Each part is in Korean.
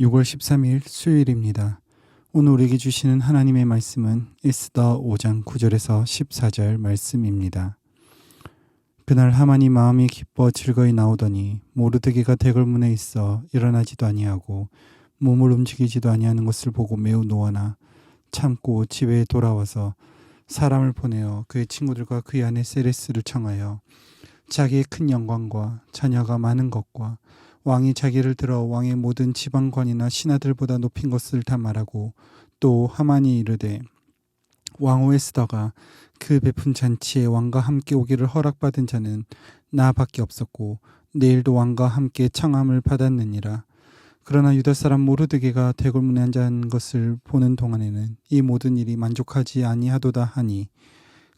6월 13일 수요일입니다. 오늘 우리에게 주시는 하나님의 말씀은 에스더 5장 9절에서 14절 말씀입니다. 그날 하만이 마음이 기뻐 즐거이 나오더니 모르드게가 대궐문에 있어 일어나지도 아니하고 몸을 움직이지도 아니하는 것을 보고 매우 노하나 참고 집에 돌아와서 사람을 보내어 그의 친구들과 그의 아내 세레스를 청하여 자기의 큰 영광과 자녀가 많은 것과 왕이 자기를 들어 왕의 모든 지방관이나 신하들보다 높인 것을 다 말하고 또 하만이 이르되 왕후 에스더가 그 베푼 잔치에 왕과 함께 오기를 허락받은 자는 나밖에 없었고 내일도 왕과 함께 청함을 받았느니라. 그러나 유다 사람 모르드게가 대궐문에 앉은 것을 보는 동안에는 이 모든 일이 만족하지 아니하도다 하니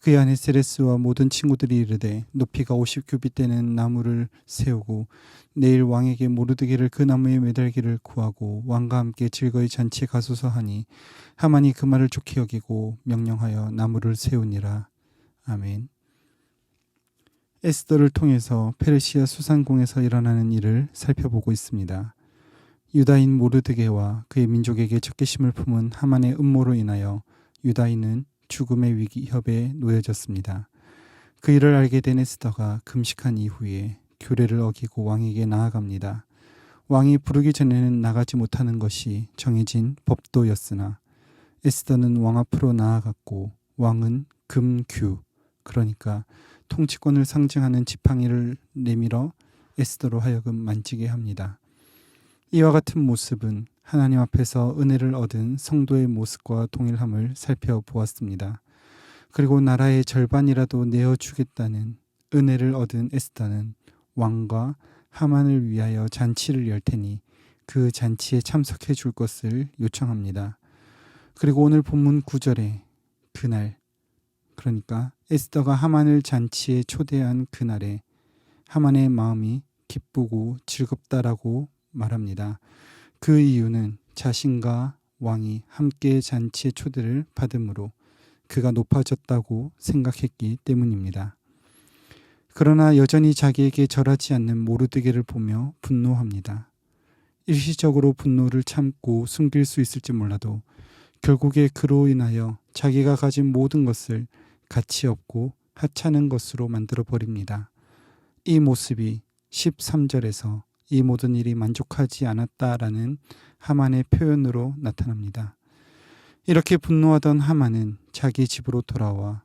그의 아내 세레스와 모든 친구들이 이르되 높이가 50규빗 되는 나무를 세우고 내일 왕에게 모르드게를 그 나무에 매달기를 구하고 왕과 함께 즐거이 잔치에 가소서 하니 하만이 그 말을 좋게 여기고 명령하여 나무를 세우니라. 아멘. 에스더를 통해서 페르시아 수산궁에서 일어나는 일을 살펴보고 있습니다. 유다인 모르드게와 그의 민족에게 적개심을 품은 하만의 음모로 인하여 유다인은 죽음의 위협에 놓여졌습니다. 그 일을 알게 된 에스더가 금식한 이후에 규례를 어기고 왕에게 나아갑니다. 왕이 부르기 전에는 나가지 못하는 것이 정해진 법도였으나 에스더는 왕 앞으로 나아갔고 왕은 금규, 그러니까 통치권을 상징하는 지팡이를 내밀어 에스더로 하여금 만지게 합니다. 이와 같은 모습은 하나님 앞에서 은혜를 얻은 성도의 모습과 동일함을 살펴보았습니다. 그리고 나라의 절반이라도 내어주겠다는 은혜를 얻은 에스더는 왕과 하만을 위하여 잔치를 열 테니 그 잔치에 참석해 줄 것을 요청합니다. 그리고 오늘 본문 9절에 그날, 그러니까 에스더가 하만을 잔치에 초대한 그날에 하만의 마음이 기쁘고 즐겁다라고 말합니다. 그 이유는 자신과 왕이 함께 잔치의 초대를 받음으로 그가 높아졌다고 생각했기 때문입니다. 그러나 여전히 자기에게 절하지 않는 모르드게를 보며 분노합니다. 일시적으로 분노를 참고 숨길 수 있을지 몰라도 결국에 그로 인하여 자기가 가진 모든 것을 가치 없고 하찮은 것으로 만들어 버립니다. 이 모습이 13절에서 이 모든 일이 만족하지 않았다라는 하만의 표현으로 나타납니다. 이렇게 분노하던 하만은 자기 집으로 돌아와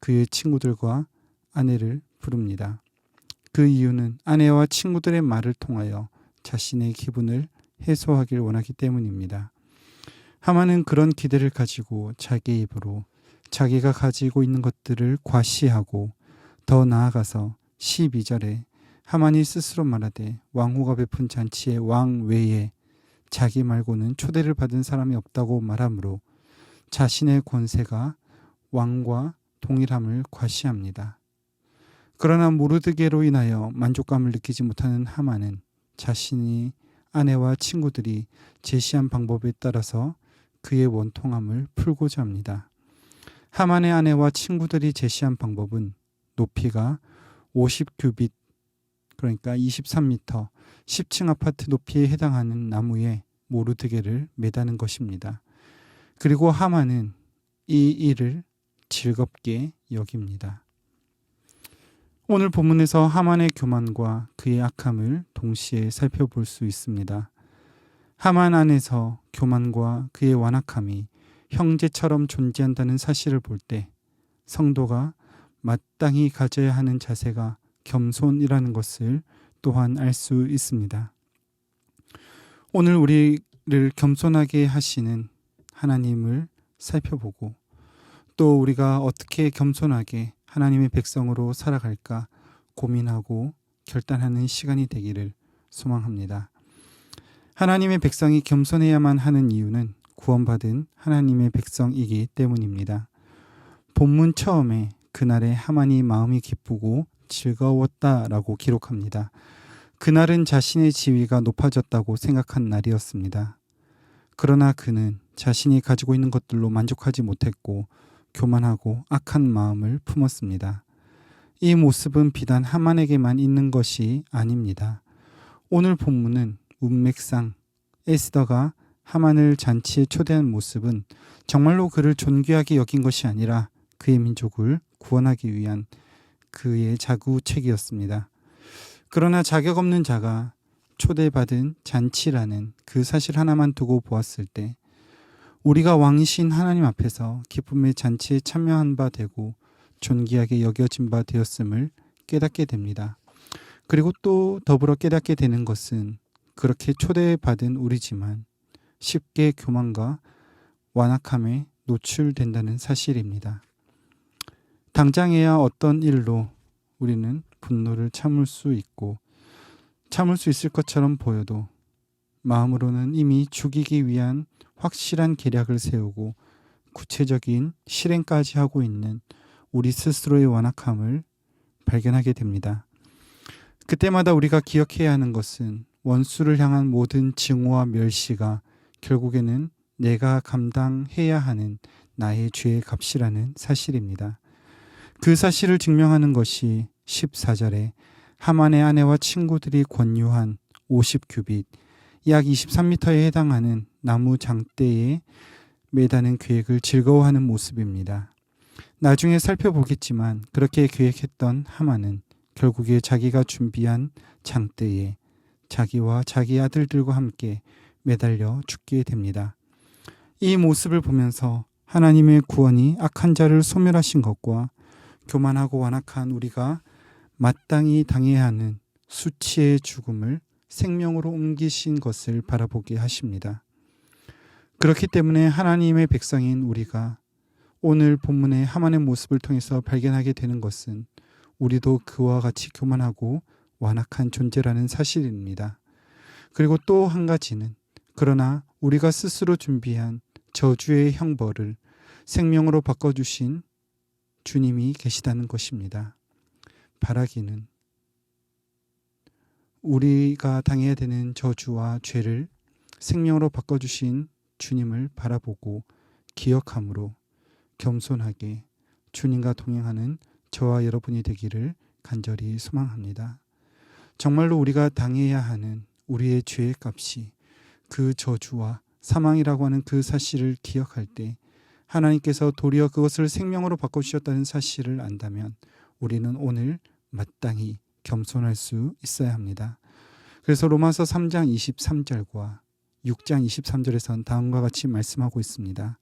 그의 친구들과 아내를 부릅니다. 그 이유는 아내와 친구들의 말을 통하여 자신의 기분을 해소하길 원하기 때문입니다. 하만은 그런 기대를 가지고 자기의 입으로 자기가 가지고 있는 것들을 과시하고 더 나아가서 12절에 하만이 스스로 말하되 왕후가 베푼 잔치에 왕 외에 자기 말고는 초대를 받은 사람이 없다고 말하므로 자신의 권세가 왕과 동일함을 과시합니다. 그러나 모르드게로 인하여 만족감을 느끼지 못하는 하만은 자신이 아내와 친구들이 제시한 방법에 따라서 그의 원통함을 풀고자 합니다. 하만의 아내와 친구들이 제시한 방법은 높이가 50규빗, 그러니까 23m, 10층 아파트 높이에 해당하는 나무에 모르드게를 매다는 것입니다. 그리고 하만은 이 일을 즐겁게 여깁니다. 오늘 본문에서 하만의 교만과 그의 악함을 동시에 살펴볼 수 있습니다. 하만 안에서 교만과 그의 완악함이 형제처럼 존재한다는 사실을 볼 때 성도가 마땅히 가져야 하는 자세가 겸손이라는 것을 또한 알 수 있습니다. 오늘 우리를 겸손하게 하시는 하나님을 살펴보고 또 우리가 어떻게 겸손하게 하나님의 백성으로 살아갈까 고민하고 결단하는 시간이 되기를 소망합니다. 하나님의 백성이 겸손해야만 하는 이유는 구원받은 하나님의 백성이기 때문입니다. 본문 처음에 그날에 하만이 마음이 기쁘고 즐거웠다라고 기록합니다. 그날은 자신의 지위가 높아졌다고 생각한 날이었습니다. 그러나 그는 자신이 가지고 있는 것들로 만족하지 못했고 교만하고 악한 마음을 품었습니다. 이 모습은 비단 하만에게만 있는 것이 아닙니다. 오늘 본문은 문맥상 에스더가 하만을 잔치에 초대한 모습은 정말로 그를 존귀하게 여긴 것이 아니라 그의 민족을 구원하기 위한 그의 자구책이었습니다. 그러나 자격 없는 자가 초대받은 잔치라는 그 사실 하나만 두고 보았을 때 우리가 왕이신 하나님 앞에서 기쁨의 잔치에 참여한 바 되고 존귀하게 여겨진 바 되었음을 깨닫게 됩니다. 그리고 또 더불어 깨닫게 되는 것은 그렇게 초대받은 우리지만 쉽게 교만과 완악함에 노출된다는 사실입니다. 당장에야 어떤 일로 우리는 분노를 참을 수 있을 것처럼 보여도 마음으로는 이미 죽이기 위한 확실한 계략을 세우고 구체적인 실행까지 하고 있는 우리 스스로의 완악함을 발견하게 됩니다. 그때마다 우리가 기억해야 하는 것은 원수를 향한 모든 증오와 멸시가 결국에는 내가 감당해야 하는 나의 죄의 값이라는 사실입니다. 그 사실을 증명하는 것이 14절에 하만의 아내와 친구들이 권유한 50규빗, 약 23m에 해당하는 나무 장대에 매다는 계획을 즐거워하는 모습입니다. 나중에 살펴보겠지만 그렇게 계획했던 하만은 결국에 자기가 준비한 장대에 자기와 자기 아들들과 함께 매달려 죽게 됩니다. 이 모습을 보면서 하나님의 구원이 악한 자를 소멸하신 것과 교만하고 완악한 우리가 마땅히 당해야 하는 수치의 죽음을 생명으로 옮기신 것을 바라보게 하십니다. 그렇기 때문에 하나님의 백성인 우리가 오늘 본문의 하만의 모습을 통해서 발견하게 되는 것은 우리도 그와 같이 교만하고 완악한 존재라는 사실입니다. 그리고 또 한 가지는 그러나 우리가 스스로 준비한 저주의 형벌을 생명으로 바꿔주신 주님이 계시다는 것입니다. 바라기는 우리가 당해야 되는 저주와 죄를 생명으로 바꿔주신 주님을 바라보고 기억함으로 겸손하게 주님과 동행하는 저와 여러분이 되기를 간절히 소망합니다. 정말로 우리가 당해야 하는 우리의 죄의 값이 그 저주와 사망이라고 하는 그 사실을 기억할 때 하나님께서 도리어 그것을 생명으로 바꿔주셨다는 사실을 안다면 우리는 오늘 마땅히 겸손할 수 있어야 합니다. 그래서 로마서 3장 23절과 6장 23절에선 다음과 같이 말씀하고 있습니다.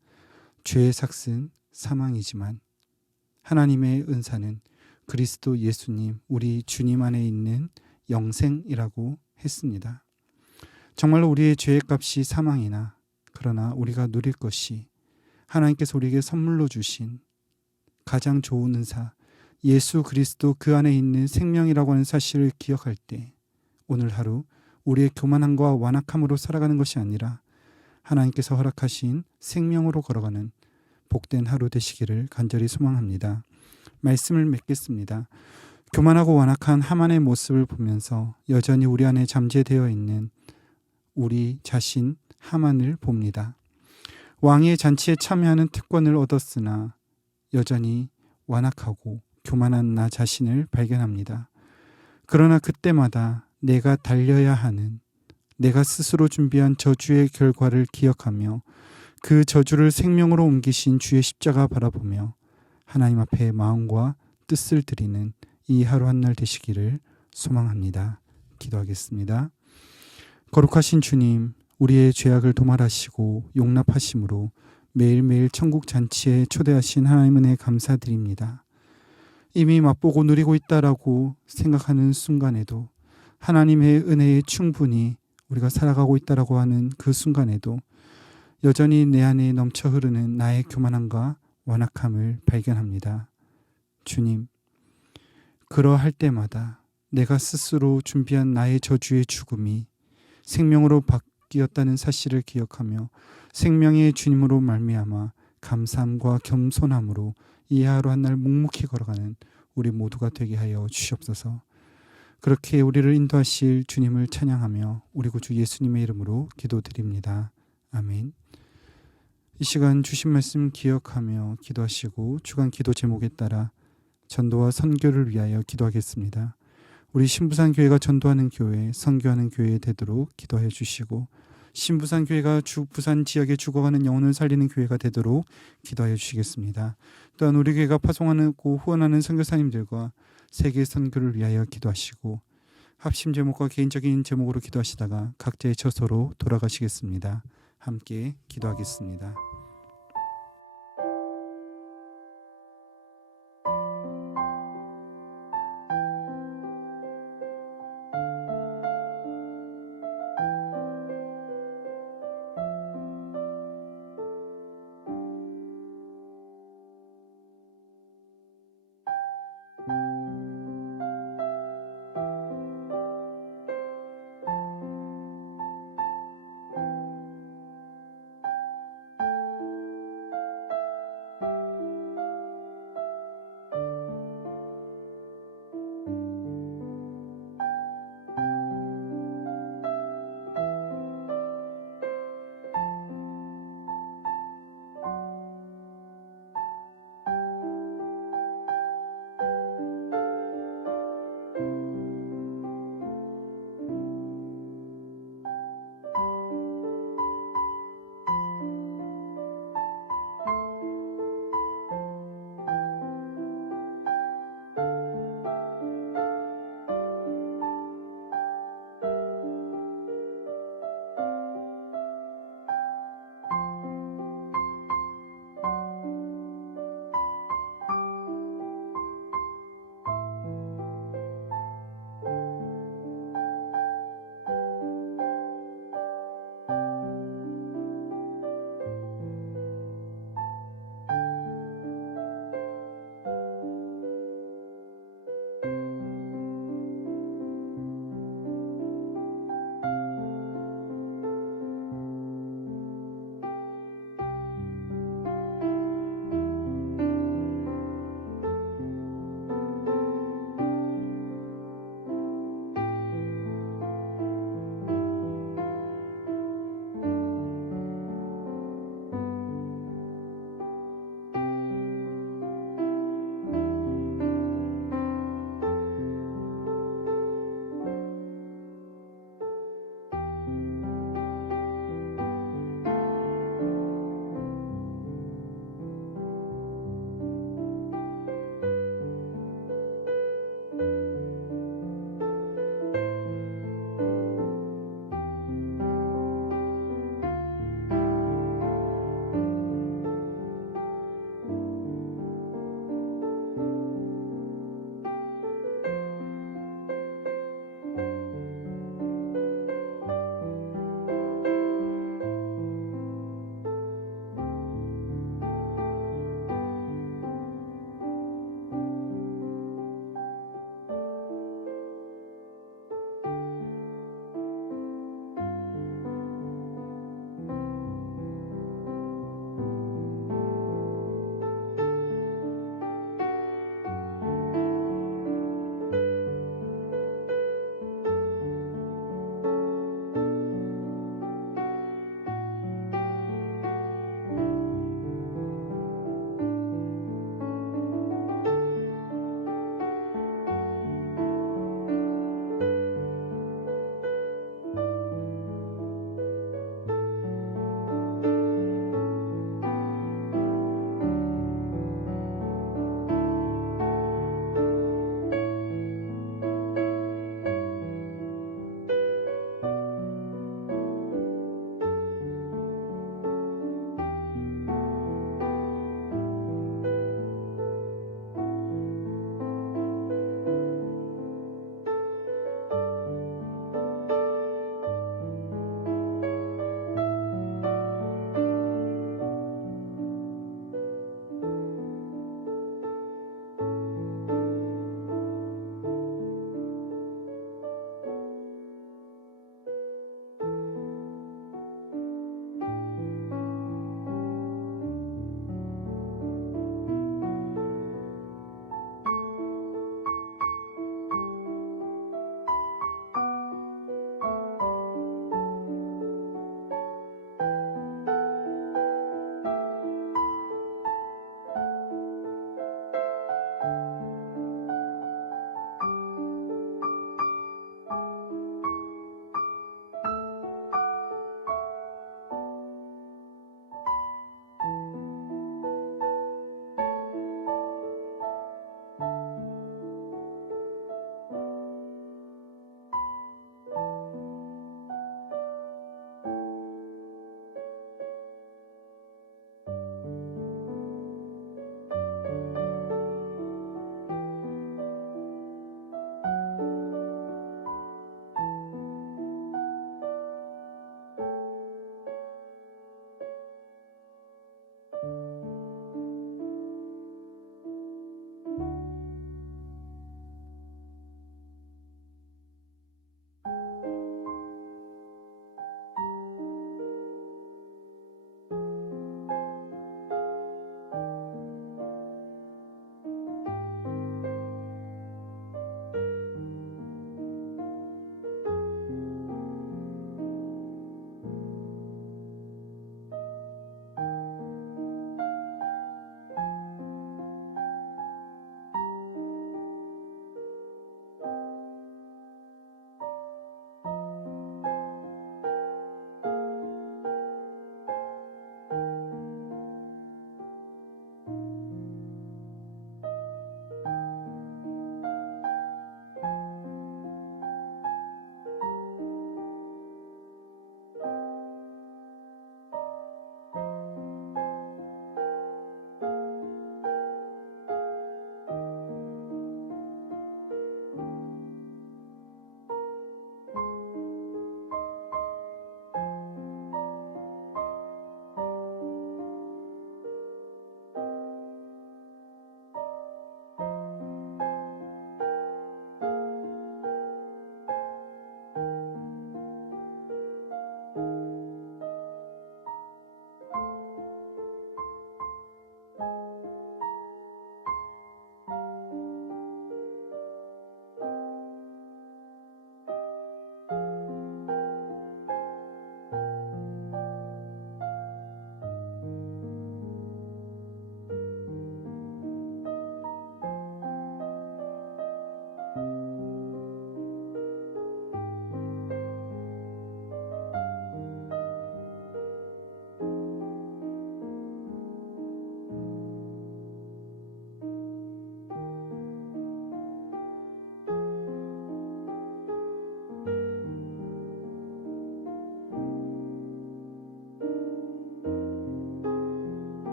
죄의 삭은 사망이지만 하나님의 은사는 그리스도 예수님 우리 주님 안에 있는 영생이라고 했습니다. 정말로 우리의 죄의 값이 사망이나 그러나 우리가 누릴 것이 하나님께서 우리에게 선물로 주신 가장 좋은 은사 예수 그리스도 그 안에 있는 생명이라고 하는 사실을 기억할 때 오늘 하루 우리의 교만함과 완악함으로 살아가는 것이 아니라 하나님께서 허락하신 생명으로 걸어가는 복된 하루 되시기를 간절히 소망합니다. 말씀을 맺겠습니다. 교만하고 완악한 하만의 모습을 보면서 여전히 우리 안에 잠재되어 있는 우리 자신 하만을 봅니다. 왕의 잔치에 참여하는 특권을 얻었으나 여전히 완악하고 교만한 나 자신을 발견합니다. 그러나 그때마다 내가 달려야 하는 내가 스스로 준비한 저주의 결과를 기억하며 그 저주를 생명으로 옮기신 주의 십자가 바라보며 하나님 앞에 마음과 뜻을 드리는 이 하루 한날 되시기를 소망합니다. 기도하겠습니다. 거룩하신 주님, 우리의 죄악을 도말하시고 용납하심으로 매일매일 천국 잔치에 초대하신 하나님 은혜 감사드립니다. 이미 맛보고 누리고 있다라고 생각하는 순간에도 하나님의 은혜에 충분히 우리가 살아가고 있다라고 하는 그 순간에도 여전히 내 안에 넘쳐 흐르는 나의 교만함과 완악함을 발견합니다. 주님, 그러할 때마다 내가 스스로 준비한 나의 저주의 죽음이 생명으로 바뀌었다는 사실을 기억하며 생명의 주님으로 말미암아 감사함과 겸손함으로 이 하루 한날 묵묵히 걸어가는 우리 모두가 되게 하여 주시옵소서. 그렇게 우리를 인도하실 주님을 찬양하며 우리 구주 예수님의 이름으로 기도드립니다. 아멘. 이 시간 주신 말씀 기억하며 기도하시고 주간 기도 제목에 따라 전도와 선교를 위하여 기도하겠습니다. 우리 신부산 교회가 전도하는 교회, 선교하는 교회 되도록 기도해 주시고 신부산 교회가 부산 지역에 죽어가는 영혼을 살리는 교회가 되도록 기도하여 주시겠습니다. 또한 우리 교회가 파송하고 후원하는 선교사님들과 세계 선교를 위하여 기도하시고 합심 제목과 개인적인 제목으로 기도하시다가 각자의 처소로 돌아가시겠습니다. 함께 기도하겠습니다.